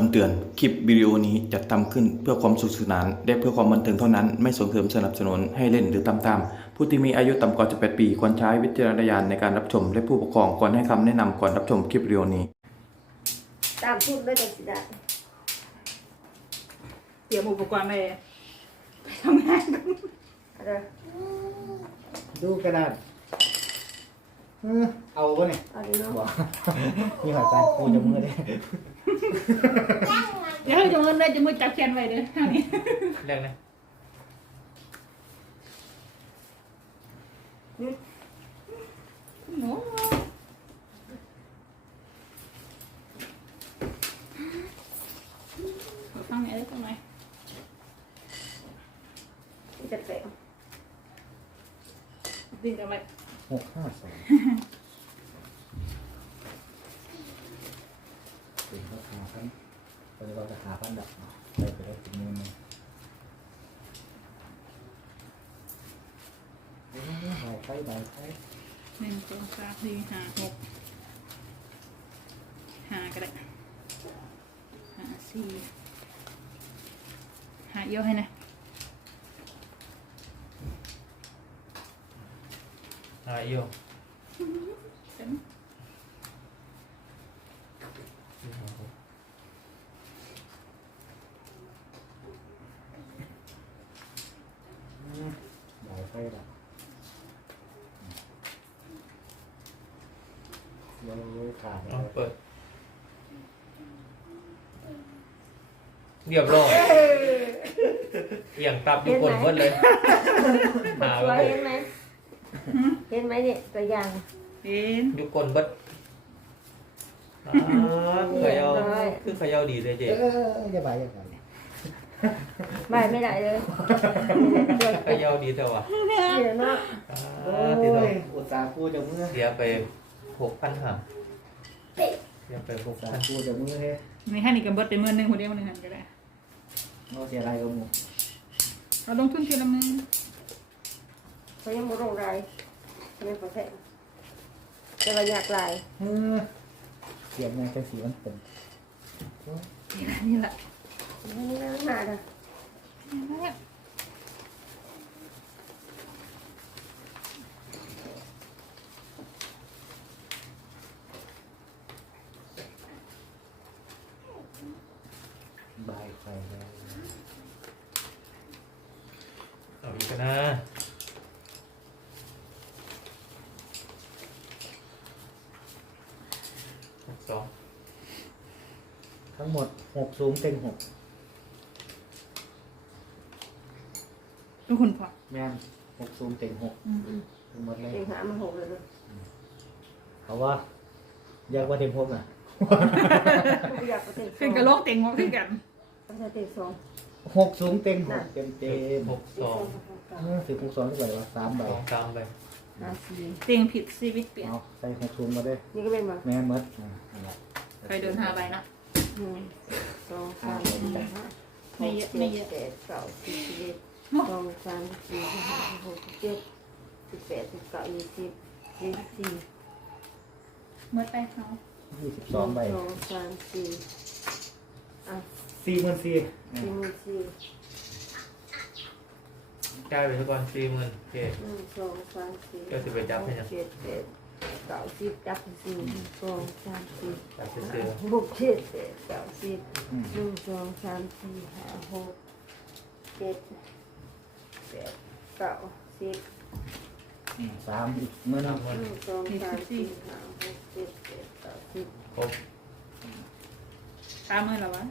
คำเตือน คลิปวิดีโอนี้จัดทำขึ้นเพื่อความสนุขสนาน และเพื่อความบันเทิงเท่านั้น ไม่ส่งเสริมสนับสนุนให้เล่นหรือตามตามผู้ที่มีอายุต่ำกว่า 18 ปี ควรใช้วิจารณญาณในการรับชม และผู้ปกครองควรให้คำแนะนำก่อนรับชมคลิปวิดีโอนี้ ตามพูดด้วยกันสิได้เตรียมอุปกรณ์ไปไปทำงานกันอะไรดูกระดาษเออเอาปะเนี่ยเอาดีเนาะ บอกมีหัวใจกูจะมือได้เดี๋ย วเราจะมือเลยจะมือจับแขนไว้เด้อทางนี้แรกนะหนูขอฟังหน่อยได้ตรงไหนจะเตะดึงกันไปหกห้าสองเป็นราคา พันเป็นราคาพันดับเนาะไปไปได้ถึงเงินเลยเอ้ยใบไฟใบไฟหนึ่งสองสามสี่ห้าหกห้าก็ได้ห้าสี่ห้าเยอะให้นะหายอยู่ เต็ม ใบไฟดับเดี๋ยวขาดเล เอา ย เปิด เรียบร้อยเอียงตับอยู่คนเบิดเลยหาสวยไว้เห็นไหมเห็นไหมเนี่ยตัวอย่างเป็นอยู่คนเบิดอ่าเขยาคือเขยาดีเลยเจ๊เอออย่าใบอย่าใบใบไม่ได้เลยเขยาดีเท่าว่ะเดี๋ยวเนาะอ่าโอ้ติดต่อยอุตส่าห์กูจะมือเสียไปหกพันห้าเสียไปหกอุตส่าพันห์กูจะมือเฮ้ยในแค่นี้กันเบิดไปมือหนึ่งคนเดียวมันหนึ่งหันก็ได้ เราเสียอะไรกับมึงเราลงทุนทีละมือเขายังบ่ลงไรไม่ประเทศจะมาอยากลายเออเสียงไงจังสีมันเป็นนี่แหละนี่แหละนี่นะหนาเด้อนี่แหละบายไฟแล้ว เอาอีกนะหกสอง ทั้งหมดหกสูงเต็งหกทุกคนพอแม่นหกสูงเต็งหกอืมทั้งหมดเลยเองหามันหกเลยเนาะเขาว่าอยากว่าเต็งหกอะอยากประเทศเป็นกระโหลกเต็งงอกขึ้นกันประเทศสองหกสูงเต็งหกเต็มเต็มหกสองสิบหกสองเท่าไหร่วะสามใบสองสามไปห้าสี่เต็งผิดชีวิตเปลี่ยนเอาใส่หกสูงมาด้วยนี่ก็เป็นมาแม่นหมดอ่านั่นแหละไปเดินหาใบนะ หนึ่งสองสามสี่ห้าไม่เยอะไม่เยอะแปดเก้าสิบสิบเอ็ดสองสามสี่ห้าหกเจ็ดสิบแปดสิบเก้ายี่สิบยี่สิบสี่เมื่อไปเขายี่สิบสองใบสองสามสี่อะสี่หมื่นสี่สี่หมื่นสี่จ่ายไปทุกคนสี่หมื่นโอเค หนึ่งสองสามสี่เดี๋ยวสิไปจับให้ยัง เจ็ดแปด เก้าสิบจับสี่สองสามสี่จ่ายห้าเสียหกเจ็ดแปดเก้าสิบอืมหนึ่งสองสามสี่ห้าหกเจ็ดแปดเก้าสิบอืมสามอีกเมื่อนึสางมหนึ่งสองสามสี่ห้าหกเจ็ดแปดเก้าสิบครบตามมือเหรอวะ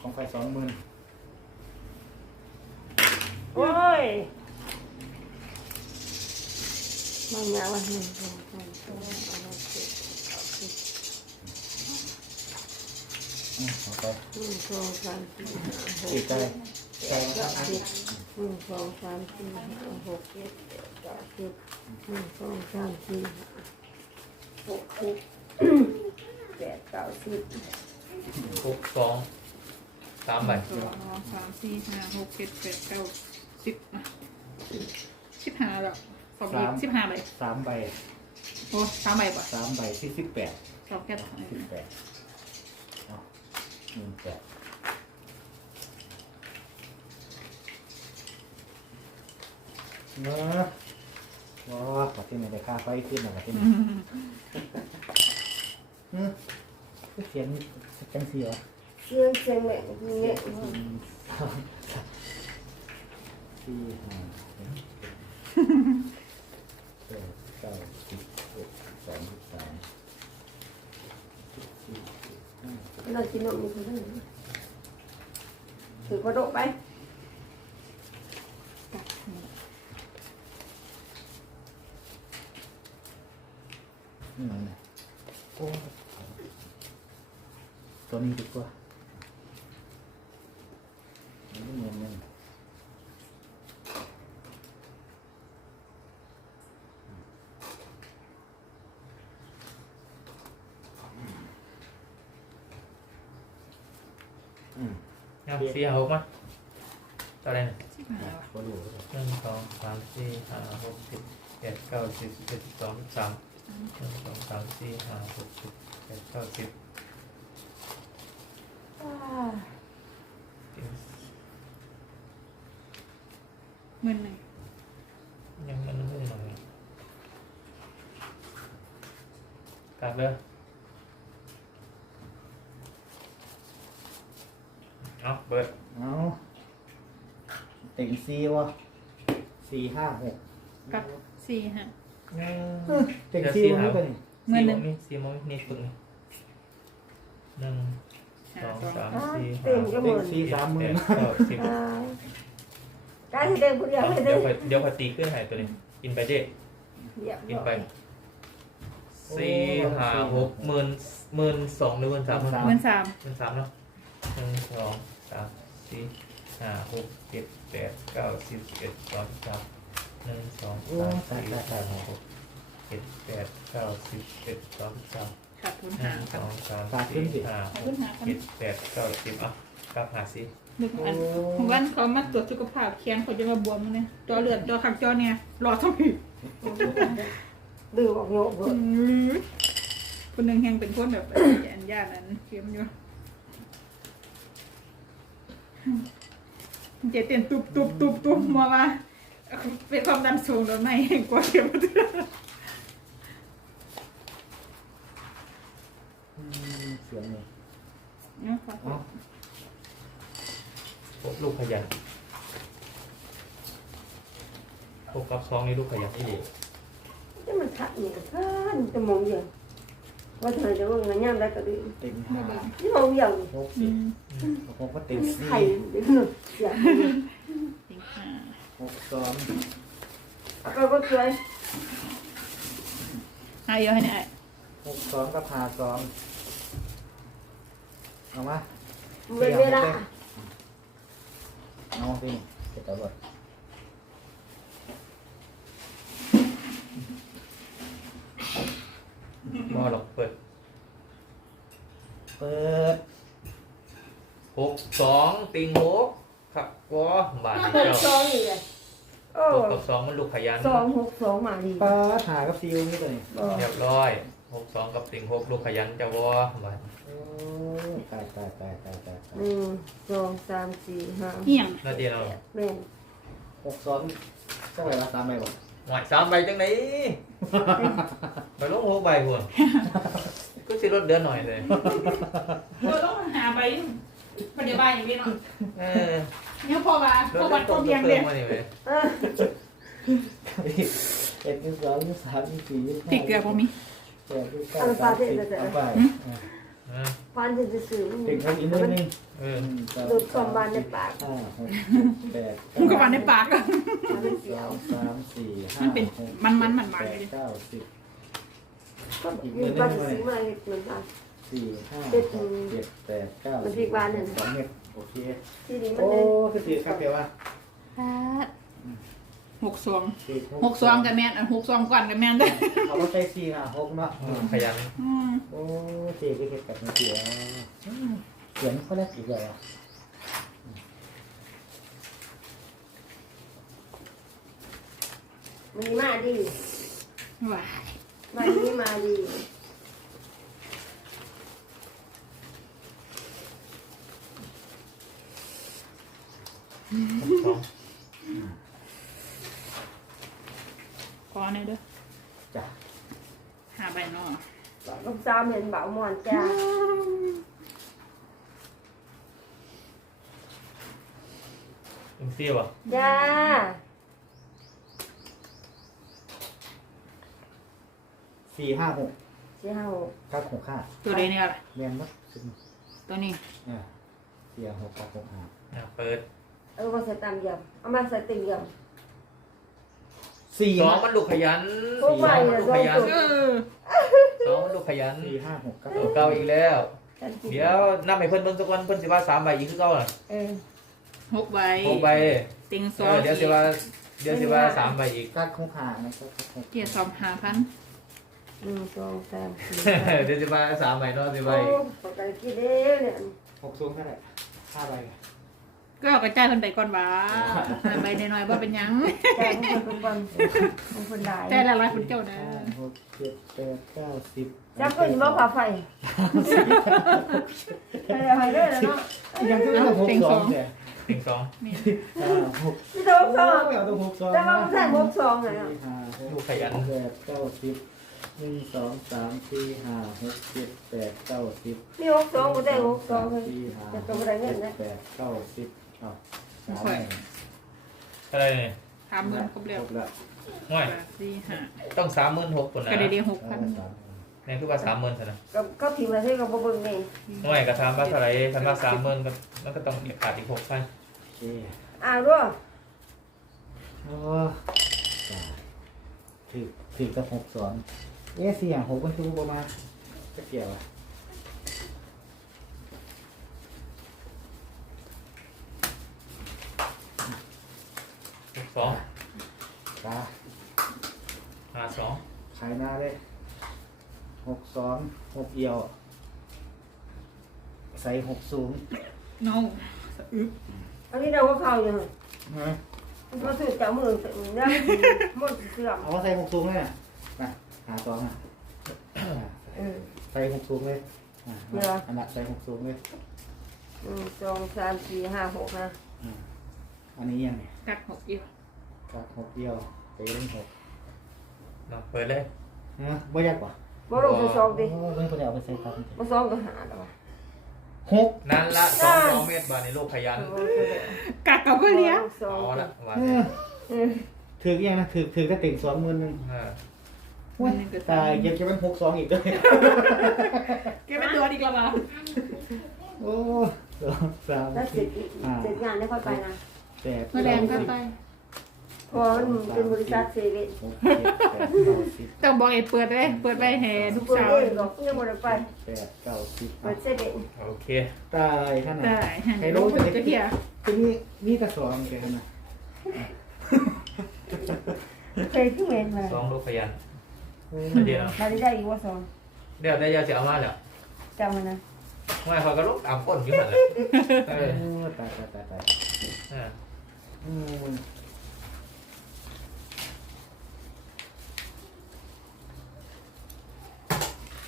ของใครสองหมื่นโอ้ย มันยาวอะหนึ่งสองสามสี่ห้าหกเจ็ดแปดเก้าสิบอืมเอาไปหนึ่งสองสามสี่ห้าหกอีกใจเจ็ดแปดเก้าสิบหนึ่งสองสามสี่ห้าหกเจ็ดแปดเก้าสิบหนึ่งสองสามสี่ห้าหกเจ็ดแปดเก้าสิบหกสองสามใบสองสามสี่ห้าหกเจ็ดแปดเก้าสิบอะสิบห้าแล้ว สองอีกสิบห้าใบสามใบโอ้สามใบป่ะสามใบที่สิบแปดสองแค่สิบแปดเอาหนึ่งแปดเนอะว้าขอที่ไหนได้ค่าไฟขึ้นหน่อยขอที่ไหนอืมเสียงจังเสียวเสียงเสียงแม่กินแม่สองสามสี่ห้าหกเจ็ดแปดเก้าสิบเอ็ดสิบสองสิบสามสิบสี่สิบ ห้าเรากินนมมีคนเท่าไหร่ถือกระโดดไป นี่มันนะโอ้ตัวนี้ดีกว่าอันนี้เงินเงิน อืม ยับสี่หกมั้ยตอนไหนสิบห้าก็ดูหนึ่งสองสามสี่ห้าหกสิบเจ็ดเก้าสิบสิบเอ็ดสิบสองสิบสามหนึ่งสองสามสี่ห้าหกสิบเจ็ดเก้าสิบหมื่นหนึ่งยังมันมือหน่อยกลับเลยเอาเบิด เอา ติงซีวะสี่ห้าหกกับสี่ห้าติงซีวะนี่เป็นหมื่นหนึ่งนี่สี่โมงนี่ปึ่งนี่หนึ่งสห้าองสองสามอ่าสี่เต็ห้ามก็หติมื่งนซีสามหมื่นเก้าสิบอ่าการที่เต็มคนเดียวให้เดี๋ได้ยวค่อยเดี๋ยวค่อยตีขึ้นให้ตัวนี้กินไปเจ๊เหยียบกินไปสี่ห้าหกหมื่นหมื่นสองหรือหมื่นสามหมื่น หมื่นสามหมื่นสามเนาะหนึ่งสองสามสี่ห้าหกเจ็ด แปดเก้าสิบสิบเอ็ดสองสามหนึ่งสองโอ้สามตายสี่ตายตายห้าหกเจ็ดแปดเก้าสิบสิบเอ็ดสองสามขาดทุนหหานึ่งคสรับองสามสี่ห้าขาดหทุกนหาครับเจ็ดแปดเก้าสิบอะกลับหาสิหนึ่งอันของวันเขามาตรวจสุขภาพแข้งเขาจะมาบวมมันเนี่ยจอเลือดจอขับจอเนี่ยรอเท่าพี่ดื้อบอกโยกเบิอืดมคนหนึ่งแห่งเป็นคนแบบอันญาตินั้นเข้มอยู่ เจเต้นตุบตุบตุบตุบมาว่าเป็นความดันสูงหรือไม่แห่งกว่าเข็มมาถึงอืมเสียงเลยเนี่ยขอโทเอ้าษพวกลูกขยันพวกกับซองนี่ลูกขยันที่ดีจะมันขัดเนี่ยขันจะมองอย่าง ว่าเธอจะว่าเงินย่ำได้ก็ดีติงห้าที่มองอย่างหกอืสิบมผมก็ติงมีซีไข่เดี๋ยวหนึ่งเสียจริงค่ะหกสองก็ก็สวยหายเยอะให้เนี่ยหกสองกับหาสองเอามาเวลเวลาเอาสิเก็บตัวบด มอหรอกเปิด เปิดหกสองติงหกขับวอบาทหเดีกยวสองนี่เลยโอ้หกกับสองมันลูกขยันสองหกสองมาดีปลาหากับซีอิ๊วนี่ตัวนี้บอกเรียบร้อยหกสองกับติงหกลูกขยันจะวอบาทโอ้ตายตายตายตายตายตายหนึ่งสองสามสี่ห้าเหี่ยงนาเดียวแม่นหกสองเท่าไหร่ละสามใบบ่หน่อยสามใบจังไหน ไปลงหกใบหัวก็สิลดเดือนหน่อยเลยเราต้องหาไปปฏิบัติอย่างนี้เนาะเออเนี่ยพอว่าลพอดวัดเดืพออนเพียงเติเดีมยมานี่เว้ยเออเอ็ดยี่สองยี่สามยี่สี่ยี่ห้าติดเกลือบ่มีแปดยี่เก้าสามสิบเอาไป อ่าฟันจะซื้อติงครับอีกนิดนึงเออดูดความบานในปากห้าหกแปดมันก็หวานในปากอะ มันเสีสยอวงสามสี่ห้ามันเป็นหกมันมันมันมัน แปเลยดเก้าสิบก็มีบางสีมาเห็ดเหมือนกัน สี่ห้าหเจ็ดกเจ็ดแปดเก้ามันพริกหวานเนี่ยสองเม็ดโอเค ที่นี่มันโอ้เลยคือตีครับเดี๋ยวว่า หกซองหกซองกับแม่นหกซองก่อนกับแม่นได้อเอาไปใส่สี่ห้าหกเนาะอืขยันมโอ้เจ๊ไปเก็บกับเสียอืเสียงเขานละสีเลยอะมีมาดีว่าวันนี้มาดีสอง กสาวเหม็นเบาหมอนจ้าลุงเสียบ่จ้าสี่ห้าหกเจ้าเก้าหกห้าตัวใดเนี่ยล่ะเรียนมั้ยซึ่งตัวนี้อ่าสี่ห้าหกเก้าหกห้าอะเปิด เออมาใส่ตามเดียวเอามาใส่ติ่งเดียวสี่สองมันลูกขยันโอ้ยสองมันลูกขยัน เออ สองมันลูกขยันสี่ห้าหกเก้าตัวเก่าอีกแล้วฉันกินเดี๋ยวนับให้เพิ่นเบิ่งสักวันเพิ่นสิว่าสามใบอีกคือเก่าน่ะเออหกใบหกใบติงซเอออเดี๋ยวสิว่าเดี๋ยวสิว่าสามใบอีกเก้าหกห้านะครับหกเกียร์สองหาพันหนึ่งสองสามสี่เดี๋ยวสิว่าสามใบเนาะสิใบโอ้ปกติกินเด้อเนี่ยหกสูงเท่าไหร่ห้าใบก็เอากระจายเพิ่นไปก่อนว่าหาใบน้อยๆว่าเป็นหยังแจกให้คนก่อนของคนหลายแต่ละลายคุณเจ้านะห้าหกเจ็ดแปดเก้าสิบ จับเพิ่นบ่ผ่าไฟไปเลยให้เด้อแล้วเนาะยังต้องหกสองเนี่ยติงสองนี่ห้าหกที่โต๊ะสองเอาต้องหกสองแต่ว่ามันใส่หกสองเลยอะหกขยันแปดเก้าสิบหนึ่งสองสามสี่ห้าหกเจ็ดแปดเก้าสิบมีหกสองบ่ได้หกสองเลยสี่ห้าแต่ตัวบ่ได้เงินนะแปดเก้าสิบเอาสามอะไรเนี่ยสามหมื่นครบแล้วครบแล้วง่อยสี่ห้าต้องสามหมื่นหกคนนะก็ได้เดียวหกพัน นี่คือว่าสามหมื่นเท่านั้นก็ก็พิมพ์มาที่ก็บ่เบิ่งนี่ง่อยกระทำว่าเท่าไหรทำว่าสามหมื่นก็มันก็ต้องขาดอีกหกพันโอเคอ้าวด้วยโอ้จ้าถือถือกับหกสองเอ๊ะสี่อย่างหกมันคือประมาณจะเกี่ยวอะหกสองตาห้าสองขายหน้าเลย หกสองหกเอียว ใส่หกสูงเนาอันนี้เราก็เข้าอยู่หั่นฮะมันก็ถือจากมือถึงได้หมดเสื่อมเอามาใส่หกสูงเลยนะนะหาสองอะอะเออ ใส่หกสูงเลยอะเหรอ อันนั้นใส่หกสูงเลย หนึ่งสองสามสี่ห้าหกนะอะอันนี้ยังไงกัดหกอีกกับหกเอียวไปเล่นหกเนาะเปิดเลยฮะบ่ยากกว่า บ่ลงไปสองดิโอ้ไม่คนเดียวเอาไปใส่ครับมาสองก็หาแล้วว่ะหกนั่นละสองสองเมตรบาทในโลกขยันกัดกับเพื่อเลี้ยงสองเอาละวันเอนี้อเออถือยังนะถือถือก็ติ่งสองหมื่นหนึ่งเออโอ้ยตายเก็บจะเป็นหกสองอีกด้วยแกเป็นตัวอีกแล้วมาโอ้สองสามถ้าเสร็สี่จเสร็จงานได้ค่อยไปนะแปดเมื่อแรงก็ไป เพราะมันเป็นบริษัทเซเว่นหกเจ็ดแปดเก้าสิบต้องบอกไอ้เปิดเลยเปิดไปแห่ทุกเปิดเช้าเลยหรอกยังบ่ได้ไปแปดเก้าสิบเปิดเซเว่นโอเคตายขนาดได้ไฮโลจะได้จะเที่ยคือนี่นี่กระสองแกนะเคยขึ้นเวนมาสองโลกขยันโอ้ยเดี๋ยวได้ได้อีกว่าสองเดี๋ยวได้ยาจะเอามาแล้วจำมันนะไม่เขาก็ลูกตามก้นอยู่นั่นแหละเออโอ้ตายตายตายตาย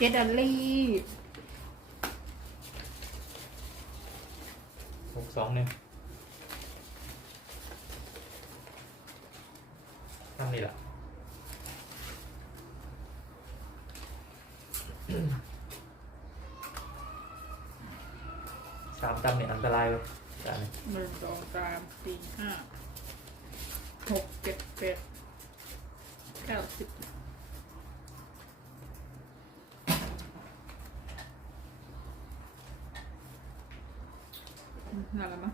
เจดอัลลี่ หกสองหนึ่งนั่นนี่แหละสามตำเนี่ยอันตรายเลยจานนี้หนึ่งสองสามสี่ห้าหกเจ็ดแปดเก้าสิบ นั่นแหละมั้ง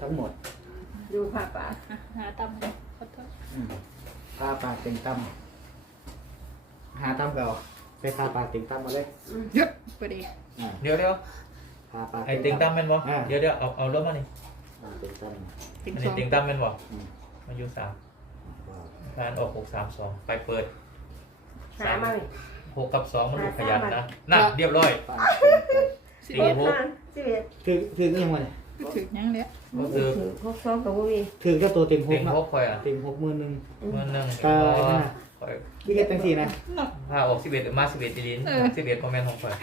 ทั้งหมดดูผ่าป่าอะหาตั้มเลยขอโทษอืมพาปลาเต็งตั้มหาตั้มเก่าไปพาปลาเต็งตั้มมาเลยเยอะพอดีอ่าเดี๋ยวเดี๋ยวพาปลา ไอ้ติงตั้มแม่นบ่อ่า เดี๋ยวเดี๋ยวเอาเอารถมานี่อ่าเต็งตั้มติงอันสนี้องติงตั้มแม่นบ่อืมมาอยู่สามว้าวแทนออกหกสามสองไปเปิดหามาเลยหกกับสองมันลูกขยันนะน่ะเรียบร้อยปลาเต็งตั้มสิติบงเอ็ดหก สิบเอ็ดถือถือยังไงถึงยังเนี้ยก็คือหกสองกับบุวีถือเจ้าตัวเต็งหติกงนะหกคอยอะเต็งหกหมื่นหนึ่ง เมื่อหนึ่งตายนะ คอยยี่เก็บตั้งสี่นะพาออกสิบเอ็ดมาสิบเอ็ดดีลินสิบเอ็ดคอมเมนต์ของคอย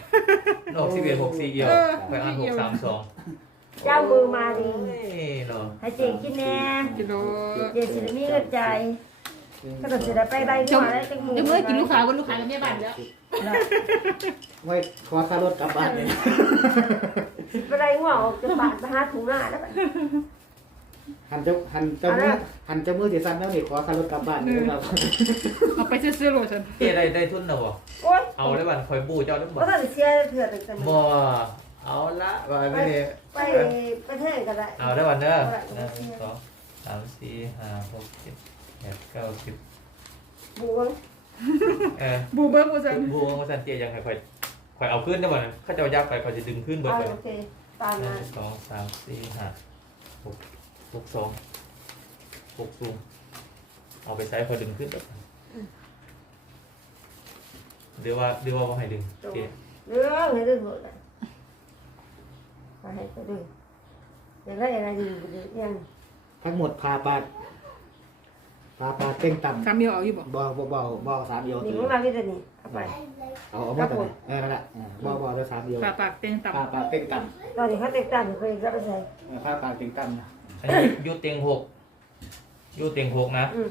ออกสิบเอ็ดหกสี่เอียวคอยอ่านหกสามสองเจ้ามือมาดีโอ้ยเนาะให้เจ๊กินแน่กิโลเจ๊สิได้มีเงินใจาย ก็ต้องสิได้ไปได้จหัมวได้จังมือเดี๋ยวเมื่อกินลูกค้าก็ลูกค้ากับแม่บ้านแล้วไว้ขอค่ารถกลับบ้านเลยไปได้หัวออกจากบ้านไปหาถุงหน้าแล้วบัดหันเจะหันเจะมือหันเจะมือสีสั้นแล้วนี่ขอค่ารถกลับบ้านเลยครับเอาไปซื้อๆโลฉันเจ๊ได้ได้ทุนแล้วบ่โอ๊ยเอาได้บัดคอยบูเจ้าได้บ่บ่ทันได้เสียเถื่อตั้งแต่มื้บ่อเอาละว่าไม่ได้ไปไปแท่งก็ได้เอาได้บัดเด้อหนึ่งสองสามสี่ห้าหกเจ็ด แปดเก้าสิบบวงเออบูเบิ้งกูฉันบูของสันเจียยังไงคอยคอยเอาขึ้นได้บ่นะข้าเจ้ายับไปคอยจะดึงขึ้นเบิดเอาไปโอเคตามหนึ่นั้นงสองสามสี่ห้าหกหกสองหกสูงเอาไปใช้คอยดึงขึ้นเบิดเดี๋ยวว่าเดี๋ยวว่าบ่ให้ดึงเจ๊เรื่องให้ดึงหมดเลยไปให้ไปดึงเดี๋ยวก็ยังไงดึงไปดึงยังทั้งหมดพาปา ดพาปาดเต็งต่ำสามเดียวเอาอยู่บ่บ่บ่บ่บ่สามเดียวนี่ถืขอองเราที่จะนี่เอาไป เอาเอามาแต่ไหนเออนั่นแหละเออบ่บ่ด้วยสามเดียวปากปากเต็งต่พาปาดเต็งต่ตอนนี้เขาแตกต่างเคยก็ไปใส่ำเออพาปาดเต็งต่ำนะอันนี้ยูเต็งหกยูเต็งหกนะ อืม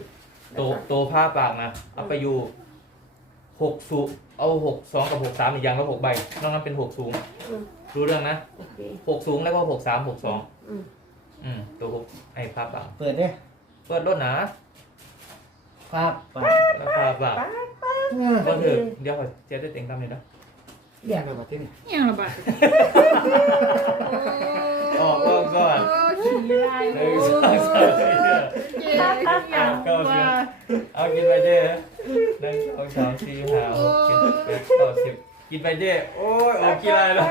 โตโตผ้าปากนะ เอาไปอยู่หกสูงเอาหกสองกับหกสามอีกอย่างละหกใบนอกนั้นเป็นหกสูง อืมรู้เรื่องนะโอเคหกสูงแล้วก็หกสามหกสองอืมอืมตัวหกไอ้ผ้าปากเปิดเด้เปิดรถนะ ภาพปาดแล้วผ้าปาทก็ถือเดี๋ยวขอเจ๊ได้เต็งตามเลยนะเรียกไปหมดที่นี่ยังละบาทออกก็ก่อนโอ้ขี้ได้หโอ้นึ่งสองสามสี่ห้าเจ๊ยังว่าเอากินไปเด้อหนึ่งสองสามสี่ห้าหกเจ็ดแปดเก้าสิบกินไปเด้อโอ้ยออกกี่ไรแล้ว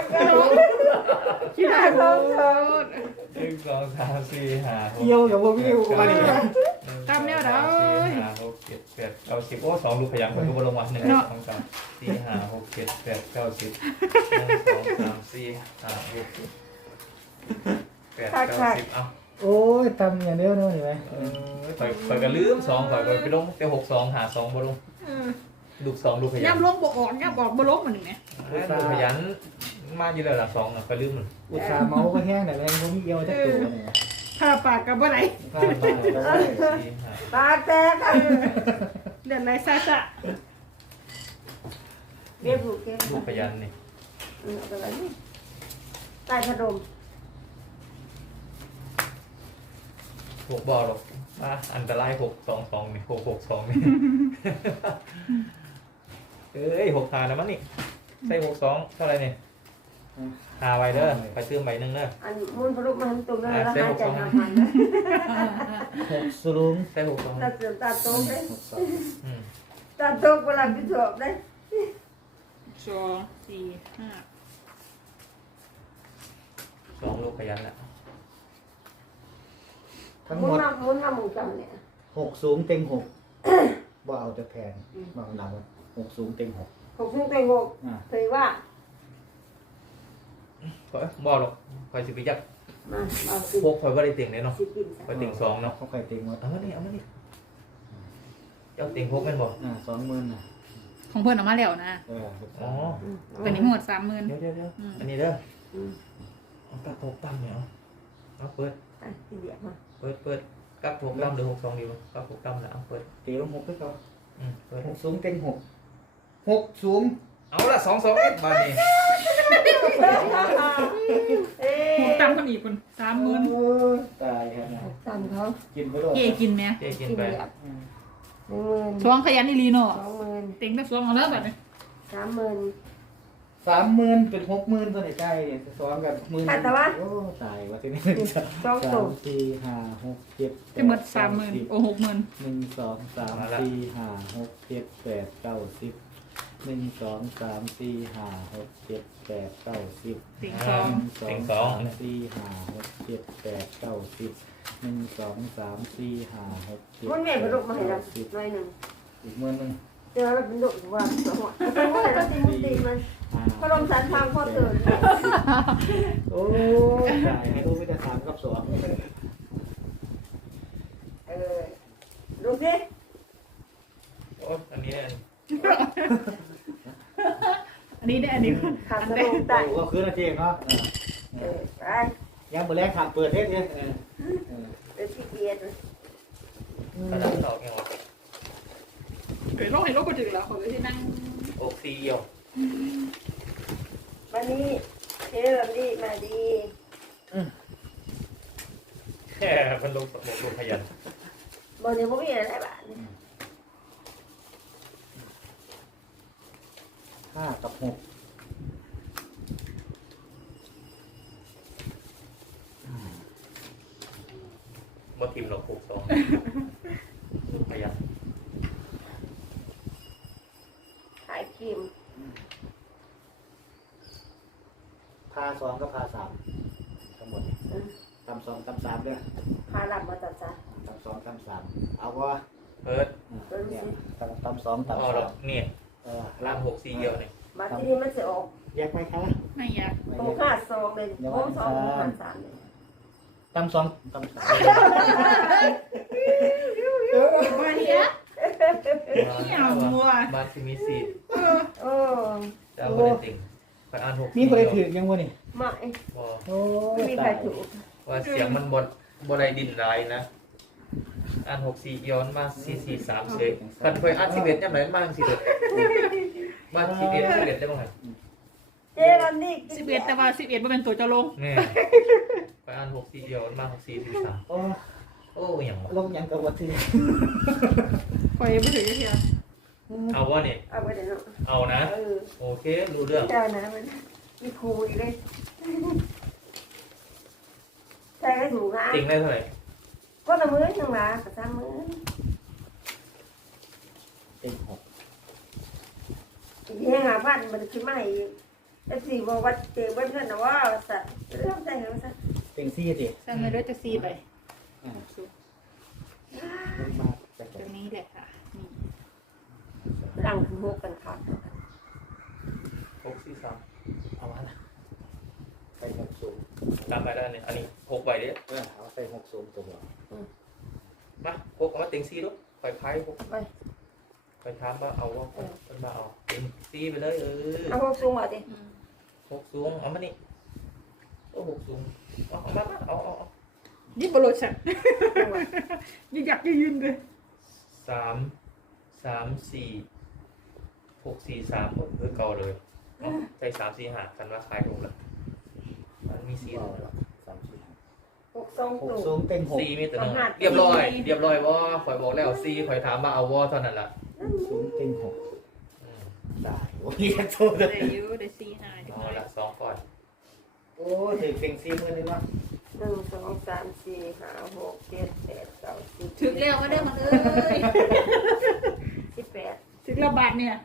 ขี้ได้โอ้หนึ่งสองสามสี่ห้าหกเกี่ยวกับว่าวิวมาดิ ตามแนวเด้อ สี่ห้าหกเจ็ดแปดเก้าสิบโอ้สองลูกพยายามคนทุกลงมาหนึ่งสองสามสี่ห้าหกเจ็ดแปดเก้าสิบหนึ่งสองสามสี่ห้าหกเจ็ดแปดเก้าสิบเอาโอ้ยตำอย่างเดียวเนาะเห็นไหมเออไปไปก็ลืมสองไปไปลงไปหกสองหาสองบ่ลงลูกสองลูกพยายามย่ำลงบ่ออกย่ำออกบ่ลงมันนี่แหมลูกพยันมาอยู่แล้วล่ะสองน่ะไปลืมมันอุตส่าห์เมาก็แห้งแต่แรงผมมีเอวจักตัวเนี่ย ถ้าปากกับบ่ไหนภาพปาดแล้วก็ได้สี่ห้าตาแตกอะเดือนไหนซะซะเรียบผูกเก็บลูกพยันนี่อืมเอาไปไว้นี่ใต้พัดลมหกบ่อหรอกมาอันตรายหกสองสองนี่หกหกสองนี่ เอ้ยหกหานะมันนี่ ใส่หกสองเท่าไหรนี่ หาไว้เด้อไปซื้อใบหนึ่งเด้ออันมุนพลุกมันตรงนั้นอ่าแล้วเส้นหายใจหกสองหาหันนะหกสลุงใส่หกสองตาเสื่อมตาโตเลยหกสองอืมตาโตเวลาพิจารณาได้สองสี่ห้าสองลูกพยันละทั้งหมุมนดมามุนมาหมุนจำเนี่ยหกสูงเต็งหกบ่เอาแต่แพงบางหลังหกสูงเต็งหกหกซึ่งตัวหกอ่าเคยว่า ก็บ่หรอกคอยสิไปยักมาเอาสิพกคอยว่าได้เตียงเนี่ยเนาะสิกินคอยเตียงสองเนาะเขาใครเต็งหมดเอามานี่เอามานี่เจ้าเตียงพกแม่นบ่อ่าสองหมื่นนะของเพิ่นเออกมาแล้วนะเออหกสอ๋อองเป็นนี้หมดสามหมื่น เดี๋ยวเดี๋ยวเดี๋ยวอืม อันนี้เด้ออืมเอากลับหกตั้มเนี่ยเอาเอาเปิดอะทีเดียวมาเปิดเปิดกลับหกตั้มหรือหกสองดีวะกลับหกตั้มแล้วเอาเปิดตีลงหกไปก่อนอืมเปิด หกสูงเต็งหกหกสูงเอาละสองสองเอ็ดบาทนี่เอ๊ หกะตำคนอีกคนสามหมื่นโอ้ยตายครับนะตามเขากินไปโดดเจ๊กินไหมเจ๊กิกินนไปแบบหนึ่งหมื่นสวงขยันอีหลีเนาะสองหมื่นเต็งแต่สวงเอาแล้วแบบนี้สามหมื่น สามหมื่นเป็นหกหมื่นตัวไหนใกล้เนี่ยซ้อนกันหมื่นอะแต่ว่าโอ้ตายว่าที่นี่สองสาตัวมสี่ห้าหกเจ็ดแปจะหมดสามหมื่นสิบโอ้หกหมื่นหนึ่งสองสามสี่ห้าหกเจ็ดแปดเก้าสิบ หนึ่งสองสามสี่ห้าหกเจ็ดแปดเก้าสิบเต็งสอง หนึ่งสองสามสี่ห้าหกเจ็ดแปดเก้าสิบหนึ่งสองสามสี่ห้าหกเจ็ดมันแม่ไปลุกมาให้เราสิบหน่อยหนึ่งอีกหมื่นหนึ่งเจอแล้วเป็นดุว่าสมองสมองอะไรตีมันตีมันห้าพระลมสันทางพ่อเตือนโอ้ยตายให้ลูกไม่ได้สามกับสองเออดูสิโอ้ยอันนี้เนี่ย อันนี้ได้อันนี้ขาดสมองแต่ตายก็คือนาทีเนาะเออไปยังบ่แลกขาดเปิดเฮ็ดเนี่ยเออเออเป็นที่เกียรติกระดาษดอกเงี้ยวะเฮ้ยโลกเห็นโลกก็ถึงแล้วขอไปที่นั่งอกซีเอียววันนี้เฮ้ยแบบนี้มาดีแค่มันลงสมองลงพยันบนนี้พวกมีอะไรบ้าง ห้ากับหกเมื่อพิมพ์เราหกสองลงพยันขายครีมพาสองกับพาสามทั้งหมดตำสองตำสามเด้อพาหลับมาตัดจ้ะตำสองตำสามเอาว่าเพิร์ดเนี่ยตำตำสองเอาตำหรสาอมเนี่ยเออ ล่างหกซีเอียวเนี่ยมาที่นี่มันจะออกแยกไหมคะไม่อยากไม่โอ้แยกห้าซองเลยโอ้สองห้าสามเลยตำสองตำสามมาเนี้ยไม่เอามัวบ้านที่มีซีดโอ้จะเอาคนติ่งไปอ่านหกมีคนได้ถือยังวะนี่ไม่ว่าโอ้ไม่มีใครถูกว่าเสียงมันบดบดไรดินไรนะอ่านหกสี่ย้อนมาสี่สี่สามเฉยกันเคยอ่านสิบเอ็ดยังไงมาสิบเอ็ด บ้านสิบเอ็ดสิบเอ็ดได้บ้างไงเจ๊วันนี้สิบเอ็ดแต่ว่าสิบเอ็ดมันเป็นตัวจะลงนี่ไปอ่านหกสี่ย้อนมาหกสี่สี่สามโอ้โอ้ยังวะลงยังกับวัตถุไปไม่ถึงเทียเอาวะเนี่ยเอาไปเดี๋ยวเนาะเอานะเออโอเครู้เรื่องเจ้านะมันมีครูอีกเลยใช่ก็ถูกนะจริงได้เท่าไหร่ก็ละมื้อนึงละกระซ้ำมื้อเต็งหก อีกแห่งหาพันมันคือไม่แต่สี่บอกว่าเจ๊เบิ้ลเงินนะว่าสัตว์เรื่องใจเหรอสัตว์เต็งซี่ดิสั่งเลยด้วยจะซีไปอ่าลงมาจากตรงนี้แหละค่ะนี่หลังคือหกกันขาดหกสี่สามเอามาละไปหกสูงตามไปแล้วเนี่ยอันนี้หกใบเด้เออเอาไปหกสูงตัวเดียวมาหกเอามาเต็งซีด้วยไปไพ่หกไปไป ถามว่าเอาว่าคนมาเอาเต็งซีไปเลยเออเอาหกสูงมาดิหกสูงเอามานี่โอ้หกสูงเอาเอามามาเอาเอาเอายิ่งบอลฉันยิ่งอยากยืนเลยสามสามสี่หกสี่สามหกเพื่อเก่าเลยเอาใจสามสี่หากันว่าขายถูกละมันมีสี่เอาตัวละสามสี่ห้าหกสองหกสูงสูงเต็งหกสี่มีตัวหนึงเรียบร้อย เรียบร้อยว่าข่อยบอกแล้วสี่ข่อยถามมาเอาว่าเท่านั้นล่ะ สูงเต็งหกอืมได้โอ้ยกันโทษเลได้ยยูได้ซีหายเอาละสองก่อนโอ้ถือเต็งซี่มือนึงวะหนึ่งสองสามสี่ห้าหกเจ็ดแปดเก้าสิบถึงแล้วก็ได้มาเลยสิบแปดถึงระบาดเนี่ย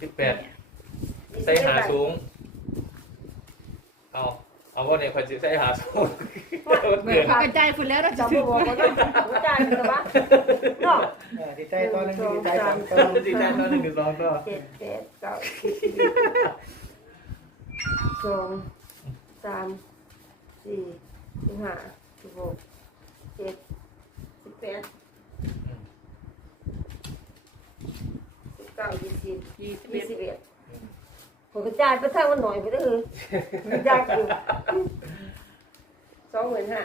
สิบแปดใส่หาสูง เอาเอาว่าเนี่ยข่อยสิใส่หาสูงเหมือนกระจายฝุ่นแล้วเราจะจำถึบ่งบอกว่าต้องหัวใจมันจะบ้าเนาะเออดีใจตอนนึงดีใจตอนตอนดีใจตอนหนึ่งหรือสองก็เจ็ดแปดเก้าสิบสองสามสี่สิบห้าสิบหกเจ็ดสิบแปดสิบเก้ายี่สิบยี่สิบยี่เอ็ดสิบเอ็ด ผมกระจายไปทางมันหน่อยไปเด้อมันยากอยู่สองหมื่นห้า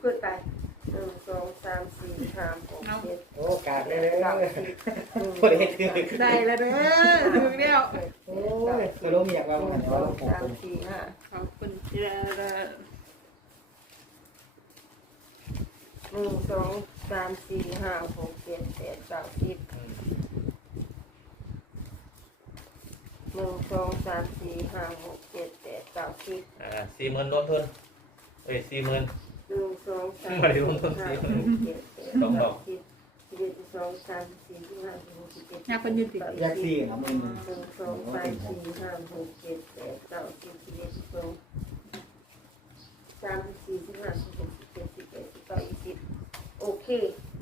เกิดไปหนึ่งสองสามสี่ห้าหกเจ็ดโอ้กาดเลยเลยเก้าเลยสิบพอได้ถือได้แล้วเด้อถึงแล้วโอ้ยคือลงอยากว่าหมันนึ่งสว่าอลงงหกสามคนสี่ห้าขอบคุณเจ้าหนึ่งสองสามสี่ห้าหกเจ็ดแปดเก้าสิบ หนึ่งสองสามสี่ห้าหกเจ็ดแปดเก้าสิบอ่าสี่หมื่นรวมทุนเอ้ยสี่หมื่น หนึ่งสองสามไม่ได้สี่ลงทุนห้าสิหกเจ็ดแปดสองดอเก้ากสิบสิบเอ็ดสิบสองสามสิบสี่สิบห้าสิบหกสิบเจ็ดอยากเป็นยืนติดอยากสี่นะมือนึงหนึ่งสองสามสี่ห้าหกเจ็ดแปดเก้าสิบสิบเอ็ดสิบสองสามสิบสี่สิบห้าสิบหกสิบเจ็ดสิบแปดสิบเก้ายี่สิบโอเค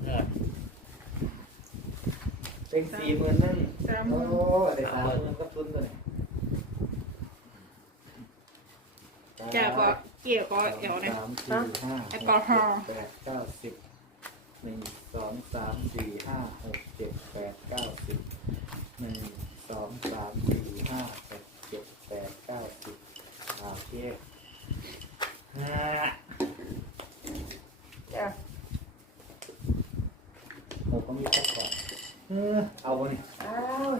อ่า เป็นสี่หมื่นนั่นสามโอ้ได้สามหมื่นก็ทุนตัวไหนแกก็เกี่ยวก็เอวนะ สามสี่ห้าแอลกอฮอล์แปดเก้าสิบหนึ่งสองสามสี่ห้าหกเจ็ดแปดเก้าสิบหนึ่งสองสามสี่ห้าหกเจ็ดแปดเก้าสิบอ่าโอเคห้า จ้ะ หกก็มีสักก่อนเออเอาวะนี่ อ้าว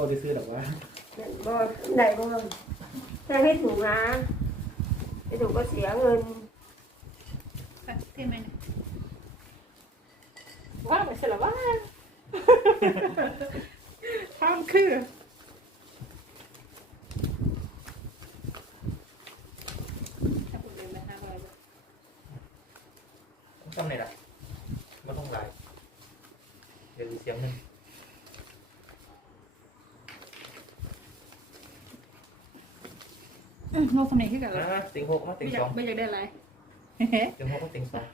เราจะพ่อได้ซื้อหรอกวะนั่นบ่ไหนบ่แค่ให้ถูกนะให้ถูกก็เสียเงิน เท่ไหมเนี่ยว้าวไม่ใช่หรอว่าทำคือถ้าผมเดินไปห้าร้อยเลย ต้องจำไหนล่ะไม่ต้องหลายเดี๋ยวดูเสียงหนึ่ง อืมโน้ตสมัยขึ้นกันเลยอะติงหกมาติไม่งอยาสกองไม่อยากได้อะไรติงหกมาติงสอง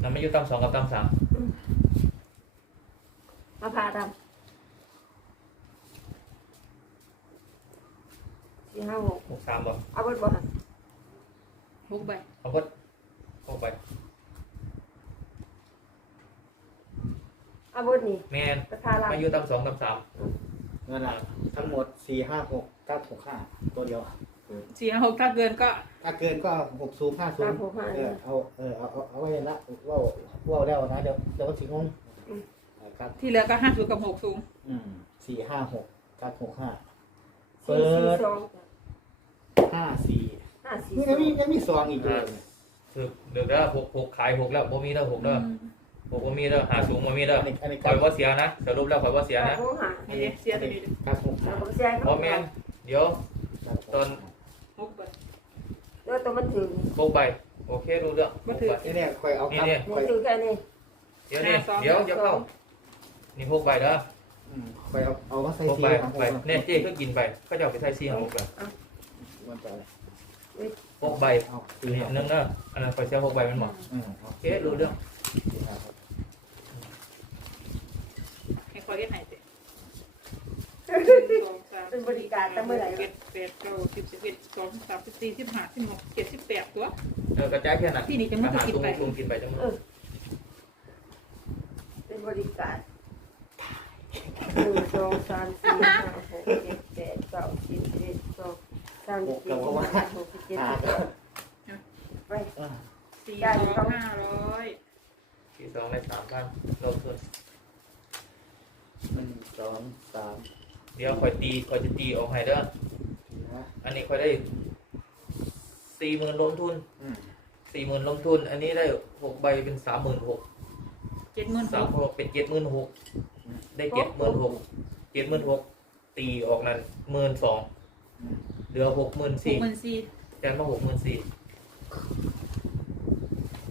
แล้วไม่อยู่ตามสองกับตามสามมาพาดำสี่ห้าหกหกสามบ่เอาเบิดบ่ฮะหกใบเอาก็เข้าไปเอาเบิดนี่แมนไปพาดำมาอยู่ตามสองตามสาม เงินอะทั้งหมดสี่ห้าหกเก้าหกห้าตัวเดียว สี่ห้าหกถ้าเกินก็ถ้าเกินก็หกซูมห้าซูมเออเอาเออเอาเอาเอาไว้ละว่าว่าแล้วนะเดี๋ยวเดี๋ยวก็ถึงงงครับที่เหลือก็ห้าสูงกับหกสูงอืมสี่ห้าหกเก้าหกห้าสี่สี่สองห้าสี่ห้าสี่นี่สยัองงมียังมีซองอีกเลยคือเดี๋ยวเด้อหกหกขายหกแล้วโมมีเด้อหกเด้อ หกโมมีเด้อหาสูงโมมีเด้ออันนี้อันนี้คอยว่าเสียนะสรุปแล้วคอยว่าเสียนะโอ้หานี่เดี๋ยวเสียตัวนี้ดิเก้าหกแล้ห้าวผมเสียเพราะแมนเดี๋ยว ตอนหกใบแล้วตัวมันถึงโบกไปโอเครู้เรื่องบ่ถือนี่เนี่ยคอยเอาครับนี่คอยถึงแค่นี้เดี๋ยวนี่เดี๋ยวจะเข้านี่พกไปเด้ออืมคอยเอาเอามาใส่พกซีไปของไปเนี่ยเจ๊ก็กินไปก็จะเอาไปใส่ซีของพกไปมันจะพกใบเอาอันนี้นึงเด้ออันนั้นคอยเสียพกใบมันหมดอืมโอเครู้เรื่องให้ค อยเรียกหายเตะสองสามเป็นบริการแต่เมื่อไหร่ เจ็ดแปดเก้าสิบสิบเอ็ดสองสามสิบสี่สิบห้าสิบหกเจ็ดสิบแปดตัว เออกระจายแค่นั้นที่นี่จะไม่อาจะหารกินตุ้งไป ตุ้งกินไปจังเออเป็นบริการหนึ่งสองสามสี่ห้าหกเจ็ดแปดเก้าสิบสิบเอ็ดสิบสองสามสิบสี่สิบห้าหกสิบเจ็ดสิบแปดไปสี่สองห้าร้อยที่สองได้สามพันลงทุนหนึ่งส องสามเดี๋ยวคอยตีคอยจะตีออกให้เด้อนะอันนี้คอยได้สี่หมื่นลงทุนอืมสี่หมื่นลงทุน อันนี้ได้หกใบเป็นสามหมื่นหกเจ็ดหมื่นสามหกเป็นเจ็ดหมื่นหกได้เจ็ดหมื่นหกเจ็ดหมื่นหกตีออกนั้นหมื่นสองเหลือหกหมื่นหกสี่หมื่นสี่แจนมาหกหมื่นสี่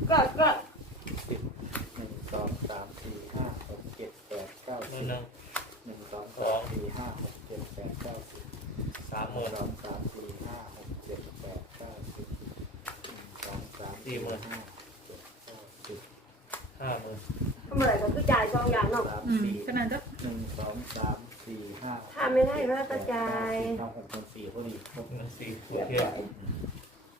ก็ก็สิบหนึ่งสองสามสี่ห้าหกเจ็ดแปดเก้าหสิมื่บนหนึ่ง หนึ่งสองสามสี่ห้าหกเจ็ดแปดเก้าสิบ สามหหนึ่มื่งนสองสามสี่ห้าหกเจ็ดแปดเก้าสิบหนึ่งสองสามสี่หมื่นห้าเจ็ดเก้าสิบห้าหมื่นเมื่อไหร่ก็คือจ่ายสองอย่างเนาะ สามอืมสี่ขนาดจะหนึ่งสองสามสี่ห้าถ้าไม่ได้ก็กระจายห้าหกหมื่นสี่พอดีหกหมื่นสี่โอเสียเคไป